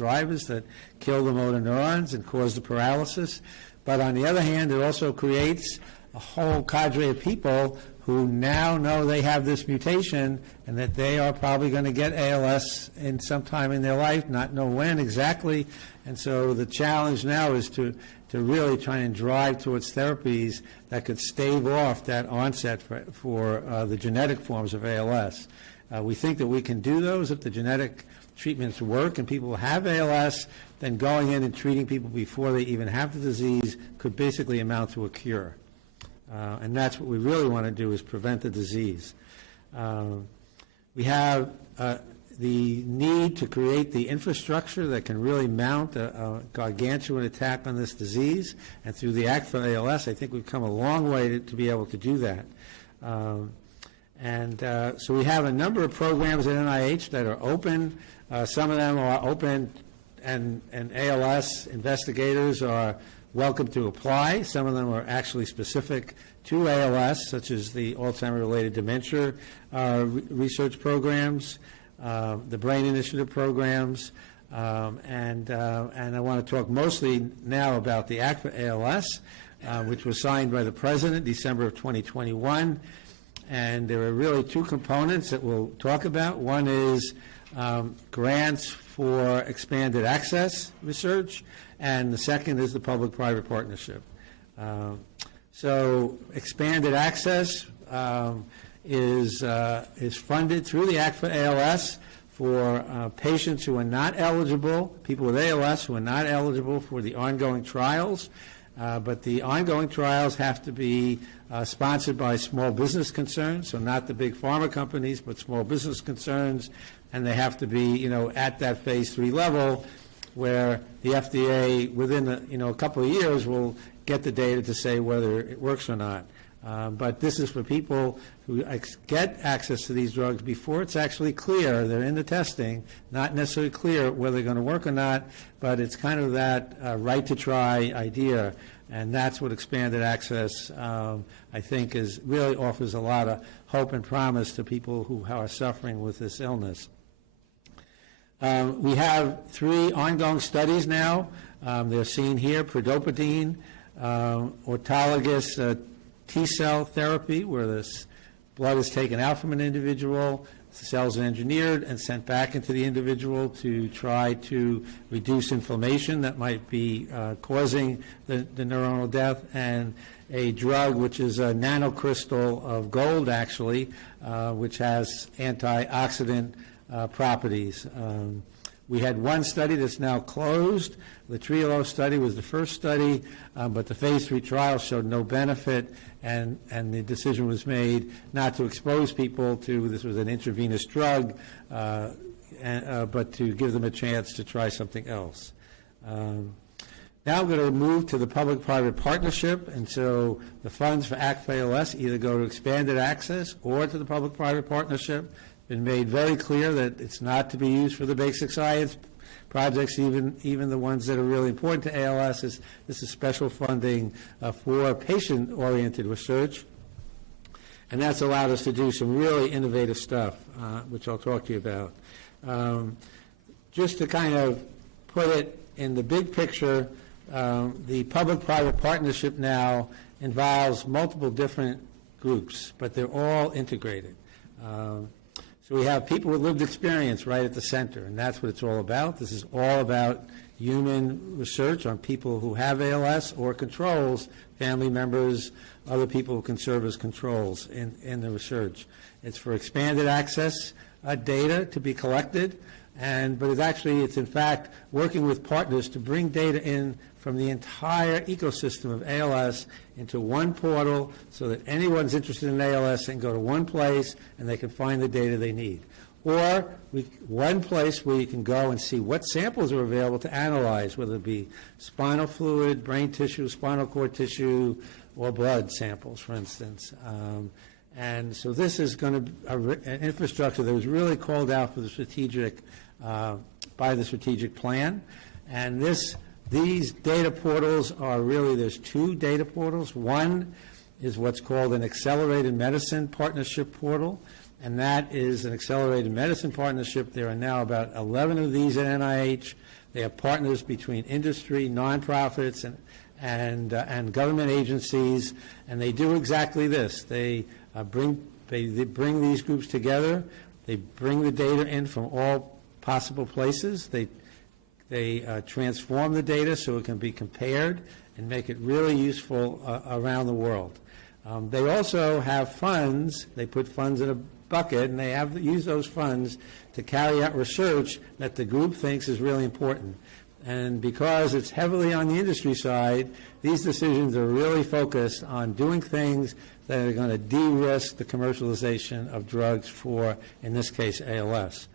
drivers that kill the motor neurons and cause the paralysis. But on the other hand, it also creates a whole cadre of people who now know they have this mutation and that they are probably going to get ALS in some time in their life, not know when exactly. And so the challenge now is to really try and drive towards therapies that could stave off that onset for the genetic forms of ALS. We think that we can do those if the genetic treatments work and people have ALS, then going in and treating people before they even have the disease could basically amount to a cure. And that's what we really want to do, is prevent the disease. We have the need to create the infrastructure that can really mount a gargantuan attack on this disease. And through the Act for ALS, I think we've come a long way to be able to do that. So we have a number of programs at NIH that are open. Some of them are open, and ALS investigators are welcome to apply. Some of them are actually specific to ALS, such as the Alzheimer-related dementia research programs, the Brain Initiative programs, and I want to talk mostly now about the Act for ALS, which was signed by the President December of 2021. And there are really two components that we'll talk about. One is grants for expanded access research, and the second is the public-private partnership. So expanded access is funded through the Act for ALS for patients who are not eligible, people with ALS who are not eligible for the ongoing trials. But the ongoing trials have to be sponsored by small business concerns, so not the big pharma companies, but small business concerns, and they have to be, at that phase 3 level, where the FDA, within a couple of years, will get the data to say whether it works or not. But this is for people who get access to these drugs before it's actually clear. They're in the testing, not necessarily clear whether they're going to work or not, but it's kind of that right to try idea. And that's what expanded access, I think, really offers a lot of hope and promise to people who are suffering with this illness. We have 3 ongoing studies now. They're seen here: predopidine, autologous T-cell therapy, where this blood is taken out from an individual, the cells are engineered and sent back into the individual to try to reduce inflammation that might be causing the neuronal death, and a drug which is a nanocrystal of gold, actually, which has antioxidant properties. We had one study that's now closed. The TRIO study was the first study, but the phase 3 trial showed no benefit, and the decision was made not to expose people to, this was an intravenous drug, but to give them a chance to try something else. Now I'm going to move to the public-private partnership, and so the funds for Act for ALS either go to expanded access or to the public-private partnership. It's been made very clear that it's not to be used for the basic science projects, even the ones that are really important to ALS. This is special funding for patient-oriented research, and that's allowed us to do some really innovative stuff, which I'll talk to you about. Just to kind of put it in the big picture, the public-private partnership now involves multiple different groups, but they're all integrated. So we have people with lived experience right at the center, and that's what it's all about. This is all about human research on people who have ALS or controls, family members, other people who can serve as controls in the research. It's for expanded access data to be collected, but it's in fact working with partners to bring data in from the entire ecosystem of ALS into one portal so that anyone's interested in ALS can go to one place and they can find the data they need. Or one place where you can go and see what samples are available to analyze, whether it be spinal fluid, brain tissue, spinal cord tissue, or blood samples, for instance. And so this is going to be an infrastructure that was really called out for the strategic, by the strategic plan. And these data portals are really, there's 2 data portals. One is what's called an accelerated medicine partnership portal, and that is an accelerated medicine partnership. There are now about 11 of these at NIH They have partners between industry, nonprofits, and government agencies, and they do exactly this. They bring these groups together. They bring the data in from all possible places. They transform the data so it can be compared and make it really useful around the world. They also have funds. They put funds in a bucket, and they use those funds to carry out research that the group thinks is really important. And because it's heavily on the industry side, these decisions are really focused on doing things that are going to de-risk the commercialization of drugs for, in this case, ALS.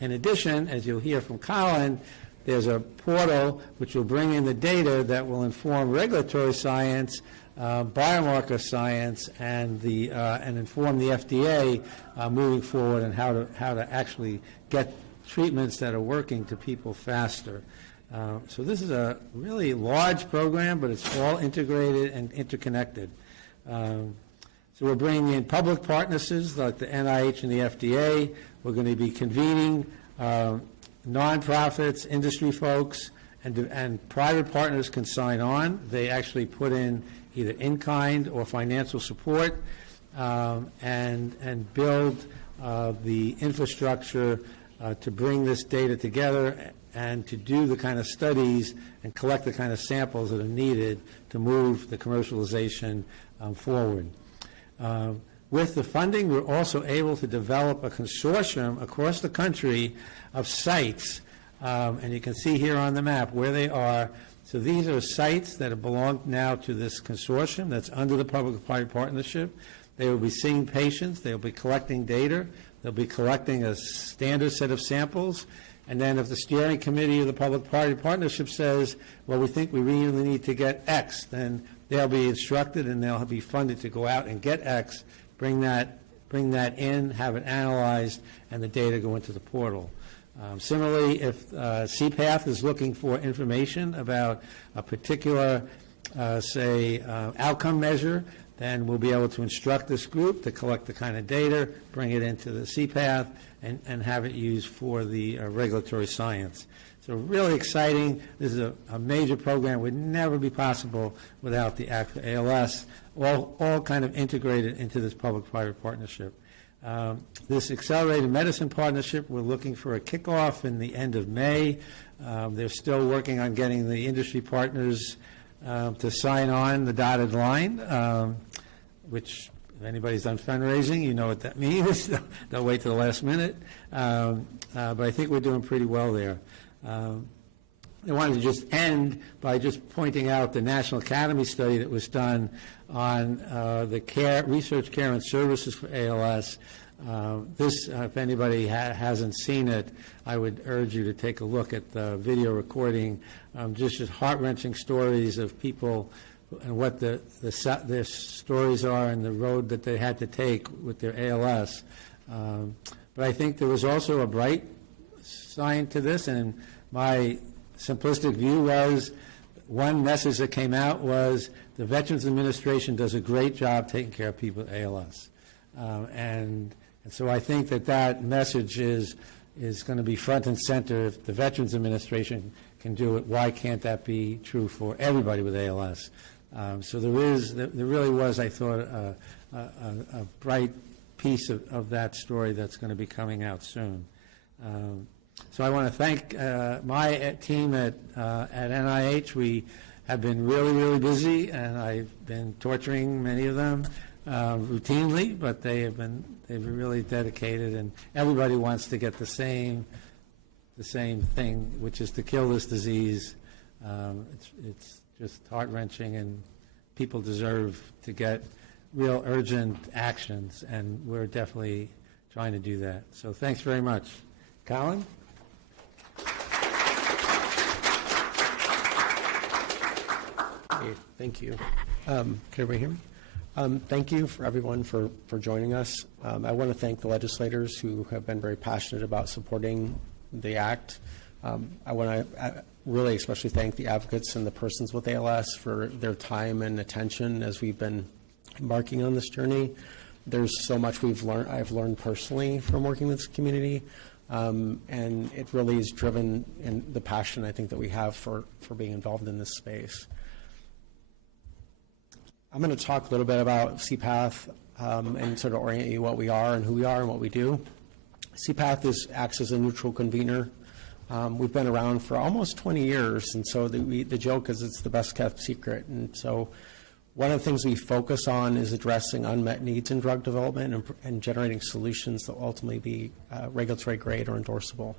In addition, as you'll hear from Colin, there's a portal which will bring in the data that will inform regulatory science, biomarker science, and inform the FDA moving forward and how to actually get treatments that are working to people faster. So this is a really large program, but it's all integrated and interconnected. So we're bringing in public partners like the NIH and the FDA. We're going to be convening nonprofits, industry folks, and private partners can sign on. They actually put in either in-kind or financial support and build the infrastructure to bring this data together and to do the kind of studies and collect the kind of samples that are needed to move the commercialization forward. With the funding, we're also able to develop a consortium across the country of sites, and you can see here on the map where they are. So these are sites that belong now to this consortium that's under the public-private partnership. They will be seeing patients. They'll be collecting data. They'll be collecting a standard set of samples. And then if the steering committee of the public-private partnership says, well, we think we really need to get X, then they'll be instructed and they'll be funded to go out and get X, bring that in, have it analyzed, and the data go into the portal. Similarly, if CPATH is looking for information about a particular, outcome measure, then we'll be able to instruct this group to collect the kind of data, bring it into the CPATH, and have it used for the regulatory science. So really exciting. This is a major program. Would never be possible without the Act for ALS, all kind of integrated into this public-private partnership. This accelerated medicine partnership, we're looking for a kickoff in the end of May. They're still working on getting the industry partners to sign on the dotted line, which if anybody's done fundraising, you know what that means. They'll wait till the last minute. But I think we're doing pretty well there. I wanted to just end by just pointing out the National Academy study that was done on the research, care, and services for ALS. This, if anybody hasn't seen it, I would urge you to take a look at the video recording. Just heart-wrenching stories of people and what their stories are and the road that they had to take with their ALS. But I think there was also a bright side to this, and my simplistic view was one message that came out was the Veterans Administration does a great job taking care of people with ALS. And so I think that message is going to be front and center. If the Veterans Administration can do it, why can't that be true for everybody with ALS? So there really was, I thought, a bright piece of that story that's going to be coming out soon. So I want to thank my team at NIH. We have been really, really busy, and I've been torturing many of them routinely, but they've been really dedicated, and everybody wants to get the same thing, which is to kill this disease. It's just heart-wrenching, and people deserve to get real urgent actions, and we're definitely trying to do that. So thanks very much. Colin? Hey, thank you. Can everybody hear me? Thank you for everyone for joining us. I want to thank the legislators who have been very passionate about supporting the Act. I want to really especially thank the advocates and the persons with ALS for their time and attention as we've been embarking on this journey. There's so much I've learned personally from working with this community. And it really is driven in the passion, I think, that we have for being involved in this space. I'm going to talk a little bit about CPATH and sort of orient you what we are and who we are and what we do. CPATH acts as a neutral convener. We've been around for almost 20 years, and so the joke is it's the best kept secret. And so one of the things we focus on is addressing unmet needs in drug development and generating solutions that will ultimately be regulatory grade or endorsable.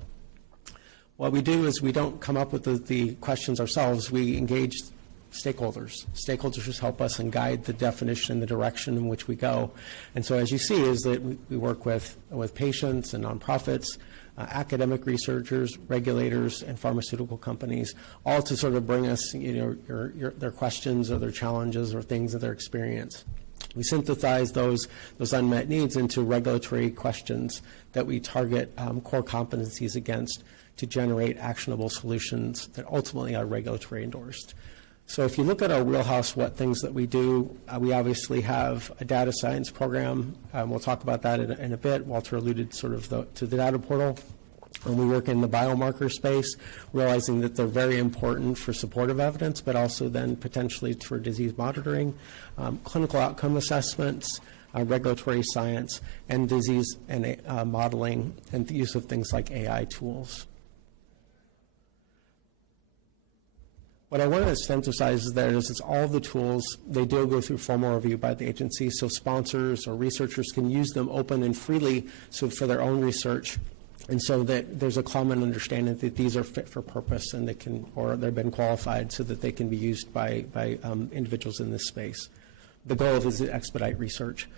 What we do is we don't come up with the questions ourselves. We engage stakeholders. Stakeholders just help us and guide the definition and the direction in which we go. And so as you see is that we work with patients and nonprofits, academic researchers, regulators, and pharmaceutical companies, all to sort of bring us their questions or their challenges or things that they're experiencing. We synthesize those unmet needs into regulatory questions that we target core competencies against to generate actionable solutions that ultimately are regulatory endorsed. So if you look at our wheelhouse, what things that we do, we obviously have a data science program. We'll talk about that in a bit. Walter alluded sort of to the data portal. And we work in the biomarker space, realizing that they're very important for supportive evidence, but also then potentially for disease monitoring, clinical outcome assessments, regulatory science, and disease and modeling, and the use of things like AI tools. What I want to emphasize is that it's all the tools, they do go through formal review by the agency, so sponsors or researchers can use them open and freely for their own research, and so that there's a common understanding that these are fit for purpose and they've been qualified so that they can be used by individuals in this space. The goal is to expedite research.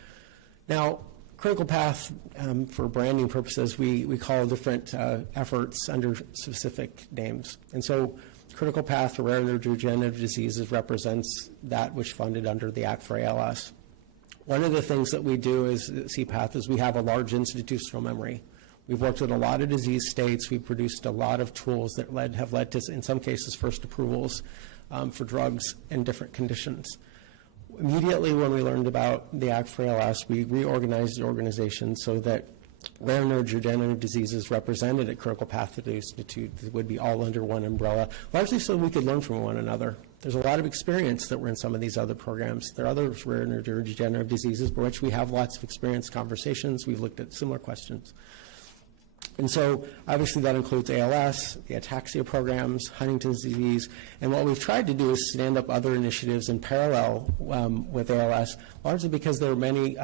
Now, critical path, for branding purposes, we call different efforts under specific names. And so critical path for rare neurodegenerative diseases represents that which funded under the Act for ALS. One of the things that we do as CPATH is we have a large institutional memory. We've worked with a lot of disease states. We've produced a lot of tools that have led to, in some cases, first approvals for drugs in different conditions. Immediately when we learned about the Act for ALS, we reorganized the organization so that rare neurodegenerative diseases represented at Critical Path Institute would be all under one umbrella, largely so we could learn from one another. There's a lot of experience that were in some of these other programs. There are other rare neurodegenerative diseases for which we have lots of experience, conversations. We've looked at similar questions. And so obviously that includes ALS, the ataxia programs, Huntington's disease, and what we've tried to do is stand up other initiatives in parallel with ALS, largely because there are many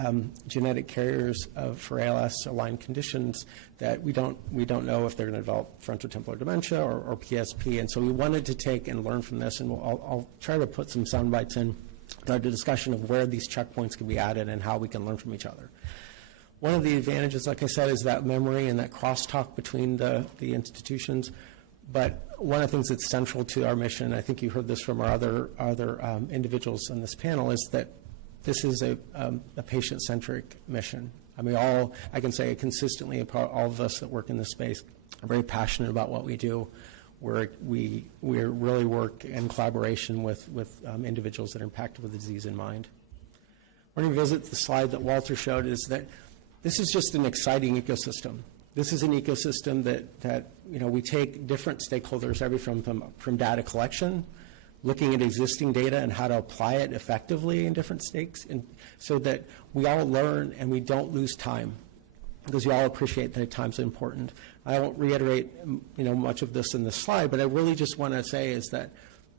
genetic carriers for ALS-aligned conditions that we don't know if they're going to develop frontotemporal dementia or PSP, and so we wanted to take and learn from this, and I'll try to put some sound bites in the discussion of where these checkpoints can be added and how we can learn from each other. One of the advantages, like I said, is that memory and that crosstalk between the institutions. But one of the things that's central to our mission, I think you heard this from our other individuals on this panel, is that this is a patient-centric mission. I mean, I can say consistently, all of us that work in this space are very passionate about what we do. We really work in collaboration with individuals that are impacted with the disease in mind. We're going to visit the slide that Walter showed, is that this is just an exciting ecosystem. This is an ecosystem that we take different stakeholders, from data collection, looking at existing data and how to apply it effectively in different states, and so that we all learn and we don't lose time, because we all appreciate that time's important. I won't reiterate much of this in this slide, but I really just want to say is that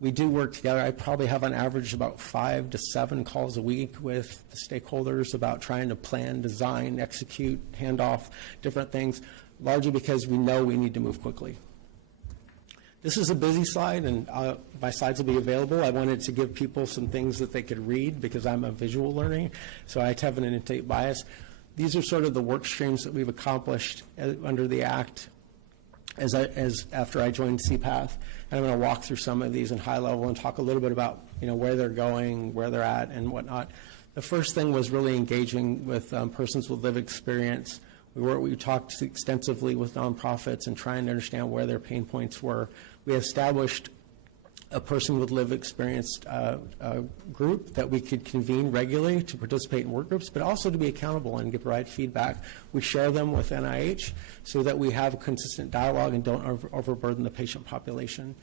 we do work together. I probably have on average about 5 to 7 calls a week with the stakeholders about trying to plan, design, execute, hand off different things, largely because we know we need to move quickly. This is a busy slide, and my slides will be available. I wanted to give people some things that they could read because I'm a visual learner, so I have an innate bias. These are sort of the work streams that we've accomplished under the Act after I joined CPATH. And I'm going to walk through some of these in high level and talk a little bit about where they're going, where they're at, and whatnot. The first thing was really engaging with persons with lived experience. We talked extensively with nonprofits and trying to understand where their pain points were. We established a person with lived experience group that we could convene regularly to participate in work groups, but also to be accountable and provide feedback. We share them with NIH so that we have a consistent dialogue and don't overburden the patient population.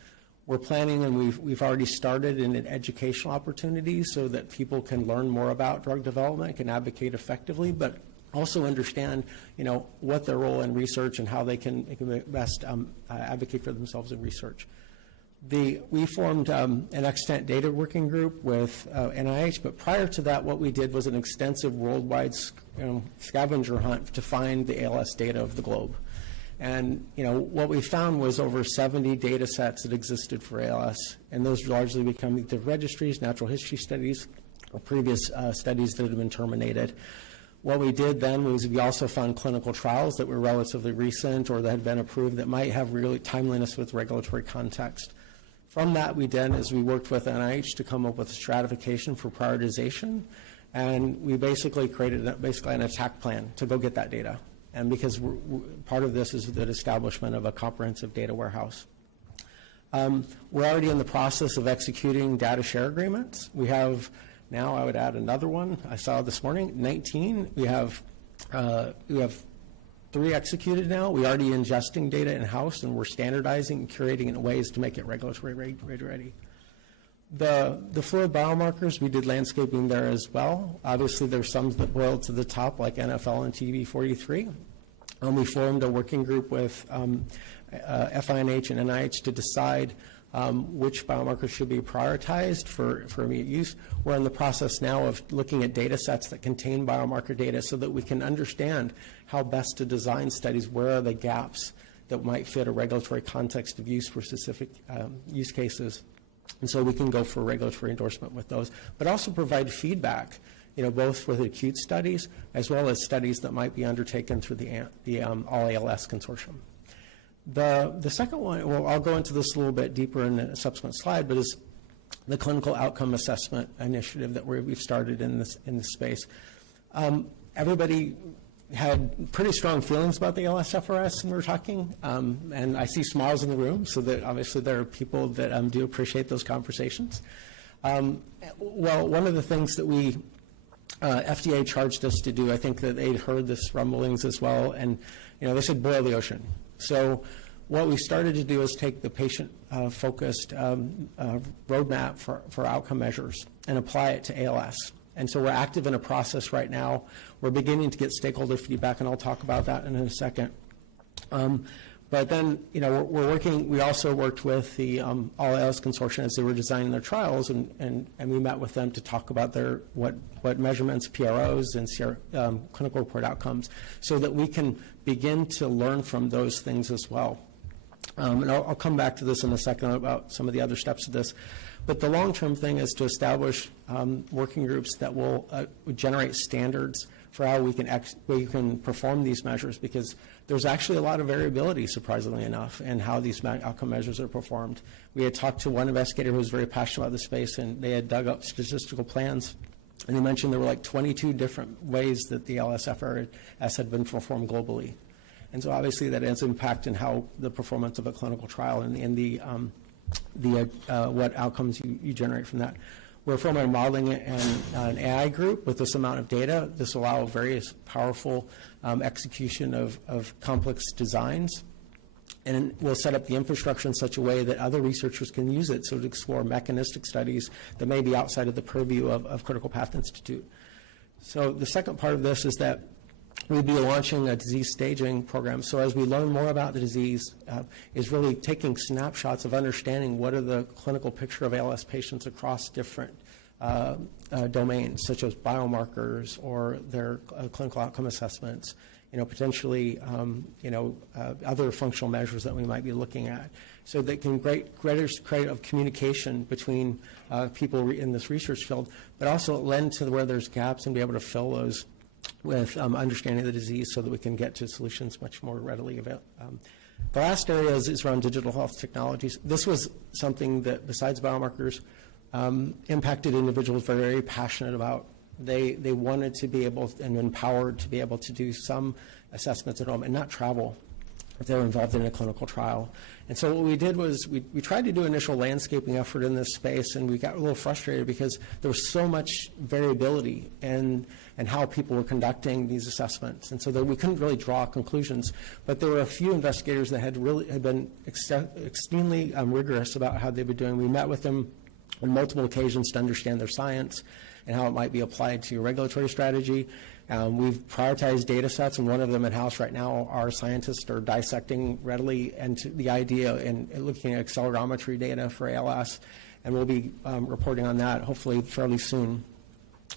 We're planning, and we've already started in an educational opportunity so that people can learn more about drug development, can advocate effectively, but also understand, what their role in research and how they can best advocate for themselves in research. We formed an extant data working group with NIH, but prior to that, what we did was an extensive worldwide scavenger hunt to find the ALS data of the globe. And, what we found was over 70 data sets that existed for ALS, and those largely become either registries, natural history studies, or previous studies that had been terminated. What we did then was we also found clinical trials that were relatively recent or that had been approved that might have really timeliness with regulatory context. From that, we worked with NIH to come up with a stratification for prioritization, and we basically created an attack plan to go get that data. And because part of this is the establishment of a comprehensive data warehouse. We're already in the process of executing data share agreements. We have now, I would add another one. I saw this morning, 19. We have 3 executed now. We're already ingesting data in-house, and we're standardizing and curating in ways to make it regulatory ready. The fluid biomarkers, we did landscaping there as well. Obviously, there's some that boiled to the top, like NFL and TB43. We formed a working group with FINH and NIH to decide which biomarkers should be prioritized for immediate use. We're in the process now of looking at data sets that contain biomarker data so that we can understand how best to design studies, where are the gaps that might fit a regulatory context of use for specific use cases. And so we can go for regulatory endorsement with those, but also provide feedback, both with acute studies as well as studies that might be undertaken through the All ALS Consortium. The second one, well, I'll go into this a little bit deeper in a subsequent slide, but is the clinical outcome assessment initiative that we've started in this space. Everybody had pretty strong feelings about the ALS-FRS when we were talking, and I see smiles in the room, so that obviously there are people that do appreciate those conversations. Well, one of the things that FDA charged us to do, I think that they'd heard this rumblings as well, and they said boil the ocean. So what we started to do is take the patient-focused roadmap for outcome measures and apply it to ALS. And so we're active in a process right now. We're beginning to get stakeholder feedback, and I'll talk about that in a second. But then, we're working. We also worked with the All ALS Consortium as they were designing their trials, and we met with them to talk about what measurements, PROs, and clinical report outcomes, so that we can begin to learn from those things as well. And I'll come back to this in a second about some of the other steps of this. But the long-term thing is to establish working groups that will generate standards for how we can perform these measures, because there's actually a lot of variability, surprisingly enough, in how these outcome measures are performed. We had talked to one investigator who was very passionate about the space, and they had dug up statistical plans, and he mentioned there were like 22 different ways that the ALS-FRS had been performed globally. And so obviously that has impact in how the performance of a clinical trial and what outcomes you generate from that. We're forming a modeling and an AI group with this amount of data. This will allow various powerful execution of complex designs. And we'll set up the infrastructure in such a way that other researchers can use it, so to explore mechanistic studies that may be outside of the purview of Critical Path Institute. So the second part of this is that we'll be launching a disease staging program. So as we learn more about the disease, is really taking snapshots of understanding what are the clinical picture of ALS patients across different domains, such as biomarkers or their clinical outcome assessments, potentially, other functional measures that we might be looking at. So that can greater of communication between people in this research field, but also lend to where there's gaps and be able to fill those with understanding the disease so that we can get to solutions much more readily available. The last area is around digital health technologies. This was something that, besides biomarkers, impacted individuals very, very passionate about. They wanted to be able and empowered to be able to do some assessments at home and not travel. if they're involved in a clinical trial. And so what we did was we tried to do an initial landscaping effort in this space, and we got a little frustrated because there was so much variability in how people were conducting these assessments. And so that we couldn't really draw conclusions. But there were a few investigators that had been extremely rigorous about how they've been doing. We met with them on multiple occasions to understand their science and how it might be applied to regulatory strategy. We've prioritized data sets, and one of them in-house right now, our scientists are dissecting readily into the idea and looking at accelerometry data for ALS, and we'll be reporting on that hopefully fairly soon.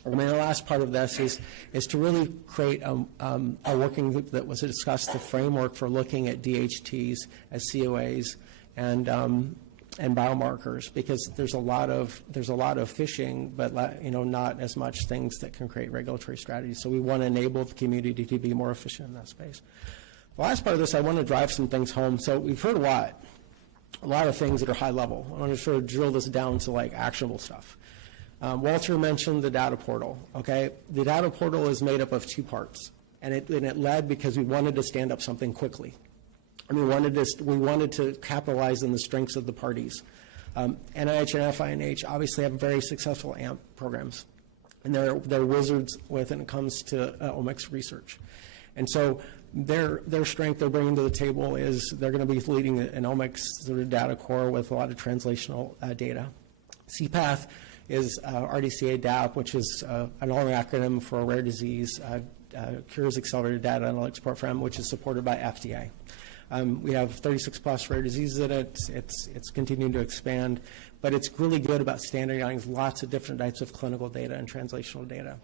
I mean, the last part of this is to really create a working group that was to discuss the framework for looking at DHTs as COAs and biomarkers, because there's a lot of fishing, but not as much things that can create regulatory strategies. So we want to enable the community to be more efficient in that space. The last part of this, I want to drive some things home. So we've heard a lot of things that are high level. I want to sort of drill this down to like actionable stuff. Walter mentioned the data portal. Okay, the data portal is made up of two parts, and it led because we wanted to stand up something quickly. And we wanted to capitalize on the strengths of the parties. NIH and FINH obviously have very successful AMP programs, and they're wizards when it comes to omics research. And so their strength they're bringing to the table is they're going to be leading an omics sort of data core with a lot of translational data. CPATH is RDCA DAP, which is an long acronym for a rare disease, Cures Accelerated Data Analytics Program, which is supported by FDA. We have 36 plus rare diseases in it. It's continuing to expand, but it's really good about standardizing lots of different types of clinical data and translational data.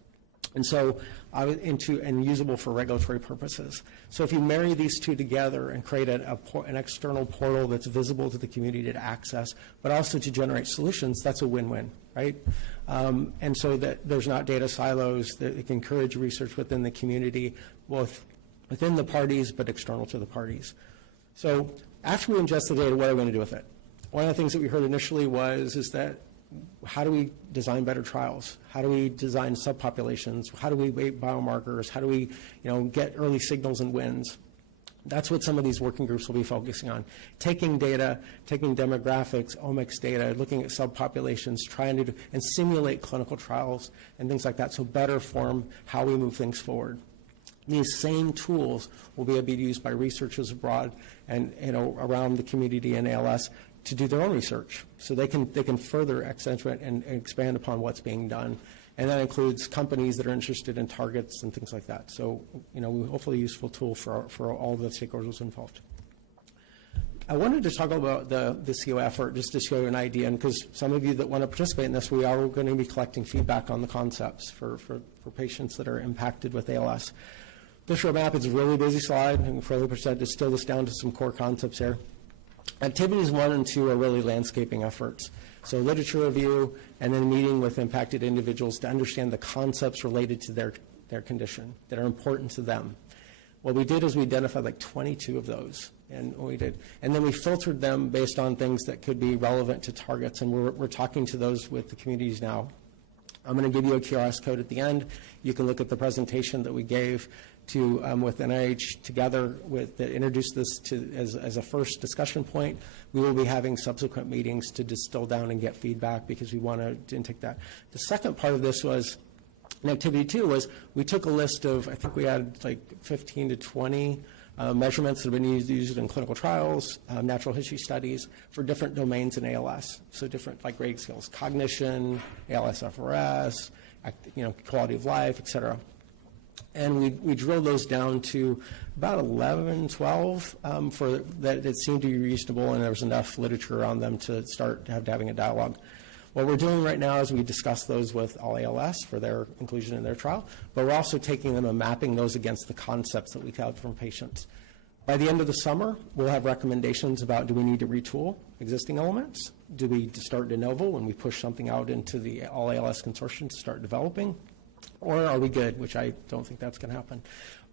And so, and usable for regulatory purposes. So if you marry these two together and create an external portal that's visible to the community to access, but also to generate solutions, that's a win-win, right? And so that there's not data silos, that it can encourage research within the community, both within the parties, but external to the parties. So after we ingest the data, what are we going to do with it? One of the things that we heard initially is that how do we design better trials? How do we design subpopulations? How do we weight biomarkers? How do we get early signals and wins? That's what some of these working groups will be focusing on. Taking data, taking demographics, omics data, looking at subpopulations, trying to and simulate clinical trials and things like that, so better form how we move things forward. These same tools will be able to be used by researchers abroad and around the community in ALS to do their own research, so they can further accentuate and expand upon what's being done, and that includes companies that are interested in targets and things like that. So hopefully a useful tool for all the stakeholders involved. I wanted to talk about the CO effort just to show you an idea, and because some of you that want to participate in this, we are going to be collecting feedback on the concepts for patients that are impacted with ALS. This roadmap is a really busy slide, and for 30% distill this down to some core concepts here. Activities 1 and 2 are really landscaping efforts. So literature review and then meeting with impacted individuals to understand the concepts related to their condition that are important to them. What we did is we identified like 22 of those, and then we filtered them based on things that could be relevant to targets, and we're talking to those with the communities now. I'm going to give you a QRS code at the end. You can look at the presentation that we gave to with NIH together that introduced this as a first discussion point. We will be having subsequent meetings to distill down and get feedback because we want to intake that. The second part of this was, in activity 2, was we took a list of, I think we had like 15 to 20 measurements that have been used in clinical trials, natural history studies for different domains in ALS. So different like rating skills, cognition, ALS-FRS, quality of life, et cetera. And we drilled those down to about 11, 12 for that it seemed to be reasonable, and there was enough literature on them to start having a dialogue. What we're doing right now is we discuss those with all ALS for their inclusion in their trial, but we're also taking them and mapping those against the concepts that we have from patients. By the end of the summer, we'll have recommendations about, do we need to retool existing elements? Do we start de novo when we push something out into the all ALS consortium to start developing? Or are we good, which I don't think that's going to happen.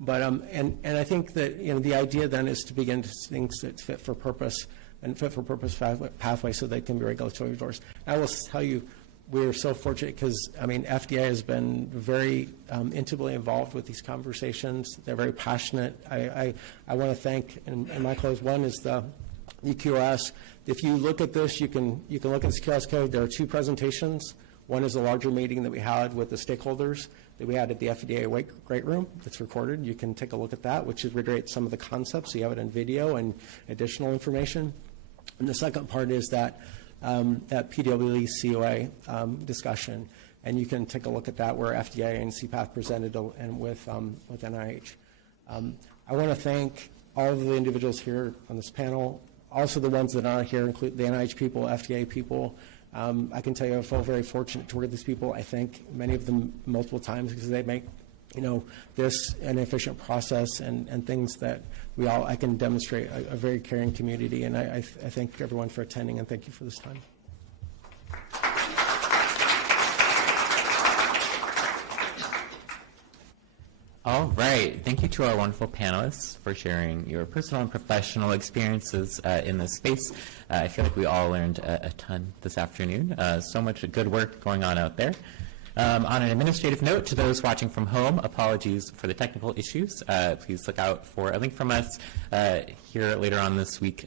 But and I think that the idea then is to begin to think that fit for purpose and fit for purpose pathway so they can be regulatory doors. I will tell you, we're so fortunate because, I mean, FDA has been very intimately involved with these conversations. They're very passionate. I want to thank, in my close, one is the EQS. If you look at this, you can look at the QS code. There are two presentations. One is a larger meeting that we had with the stakeholders that we had at the FDA Great Room that's recorded. You can take a look at that, which reiterates some of the concepts. So you have it in video and additional information. And the second part is that PWE COA discussion, and you can take a look at that where FDA and CPATH presented and with NIH. I want to thank all of the individuals here on this panel, also the ones that aren't here, include the NIH people, FDA people. I can tell you I feel very fortunate to work with these people. I thank many of them multiple times because they make this an efficient process and things that I can demonstrate a very caring community. And I thank everyone for attending, and thank you for this time. All right. Thank you to our wonderful panelists for sharing your personal and professional experiences in this space. I feel like we all learned a ton this afternoon. So much good work going on out there. On an administrative note, to those watching from home, apologies for the technical issues. Please look out for a link from us here later on this week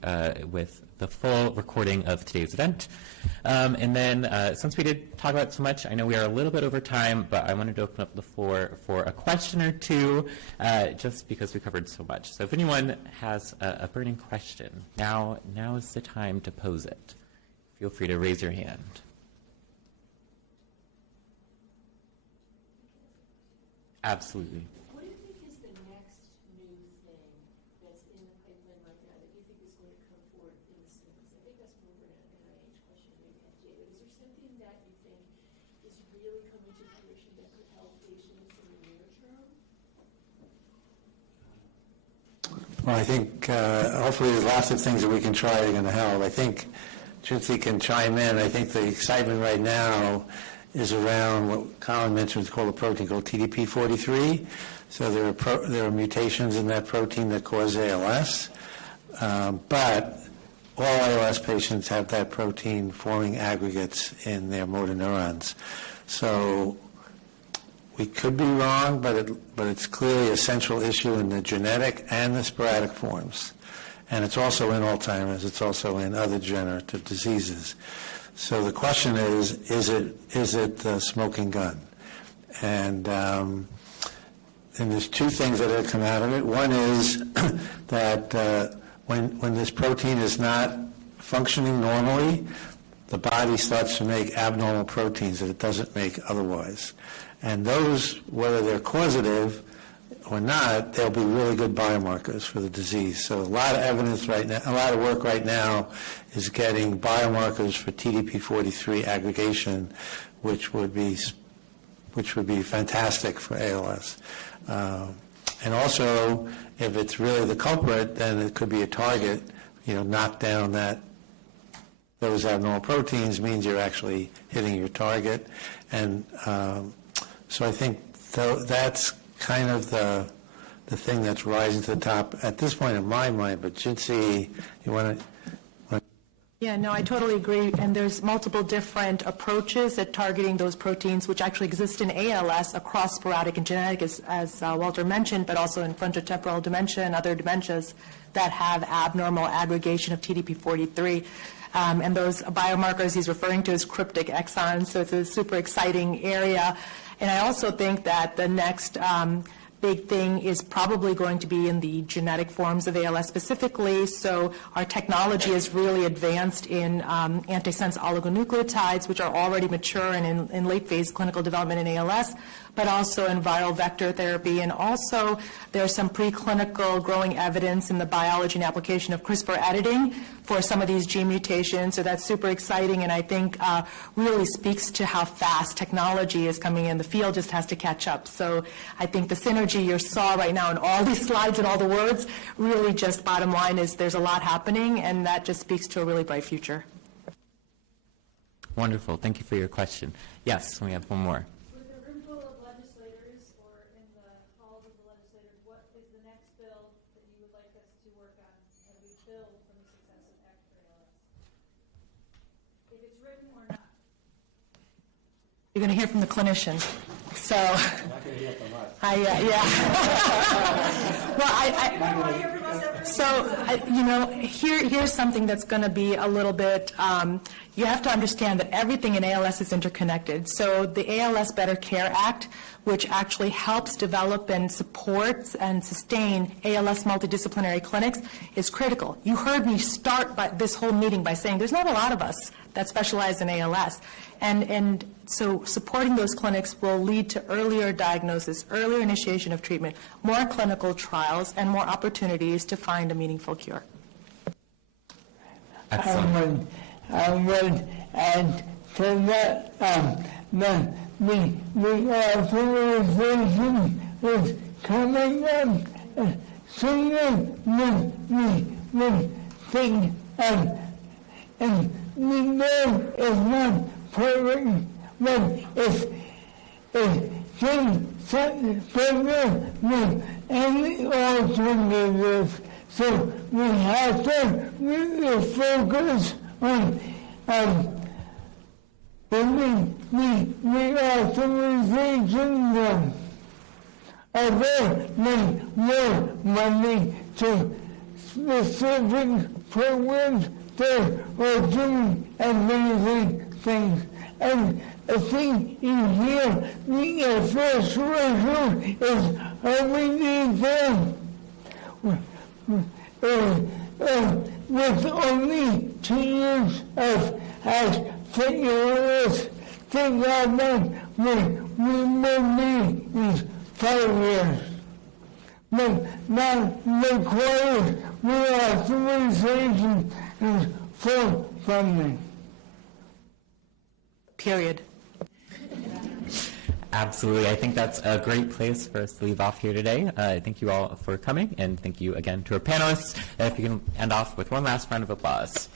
with the full recording of today's event. And then, since we did talk about so much, I know we are a little bit over time, but I wanted to open up the floor for a question or two, just because we covered so much. So if anyone has a burning question, now is the time to pose it. Feel free to raise your hand. Absolutely. What do you think is the next new thing that's in the pipeline right now that you think is going to come forward in the space? I think that's more of an NIH question, maybe FDA, but is there something that you think is really coming to fruition that could help patients in the near term? Well, I think hopefully there's lots of things that we can try that are going to help. I think Jyoti can chime in. I think the excitement right now is around what Colin mentioned is called a protein called TDP43. So there are mutations in that protein that cause ALS, but all ALS patients have that protein forming aggregates in their motor neurons. So we could be wrong, but it's clearly a central issue in the genetic and the sporadic forms. And it's also in Alzheimer's. It's also in other degenerative diseases. So the question is it the smoking gun? And there's two things that have come out of it. One is that when this protein is not functioning normally, the body starts to make abnormal proteins that it doesn't make otherwise. And those, whether they're causative or not, they'll be really good biomarkers for the disease. So a lot of evidence right now, a lot of work right now is getting biomarkers for TDP43 aggregation, which would be fantastic for ALS. And also, if it's really the culprit, then it could be a target. Knock down those abnormal proteins means you're actually hitting your target. And so I think that's kind of the thing that's rising to the top at this point in my mind. But Jinsi, you want to? Yeah, no, I totally agree. And there's multiple different approaches at targeting those proteins, which actually exist in ALS across sporadic and genetic, as Walter mentioned, but also in frontotemporal dementia and other dementias that have abnormal aggregation of TDP43. And those biomarkers he's referring to as cryptic exons, so it's a super exciting area. And I also think that the next big thing is probably going to be in the genetic forms of ALS specifically. So our technology is really advanced in antisense oligonucleotides, which are already mature and in late phase clinical development in ALS, but also in viral vector therapy. And also there's some preclinical growing evidence in the biology and application of CRISPR editing for some of these gene mutations. So that's super exciting, and I think really speaks to how fast technology is coming in. The field just has to catch up. So I think the synergy you saw right now in all these slides and all the words, really just bottom line is there's a lot happening, and that just speaks to a really bright future. Wonderful. Thank you for your question. Yes, we have one more. With a room full of legislators or in the halls of the legislators, what is the next bill that you would like us to work on as we build from the success of Act for ALS? If it's written or not. You're going to hear from the clinician. So, here's something that's going to be a little bit, you have to understand that everything in ALS is interconnected. So the ALS Better Care Act, which actually helps develop and supports and sustain ALS multidisciplinary clinics, is critical. You heard me start this whole meeting by saying there's not a lot of us that specialize in ALS. And so supporting those clinics will lead to earlier diagnosis, earlier initiation of treatment, more clinical trials, and more opportunities to find a meaningful cure. Excellent. I would add to that, the authorization is coming up sooner than we think, and we know it's not perfect, but it's just further than any alternatives. So we have to really focus on giving the reauthorization available more money to specific programs that are doing amazing things. And I think you hear the first ratio is how we need them. With only 2 years of ALS, think about what we will need in 5 years. But that requires reauthorization and full funding. Period. Absolutely. I think that's a great place for us to leave off here today. Thank you all for coming, and thank you again to our panelists. If you can end off with one last round of applause.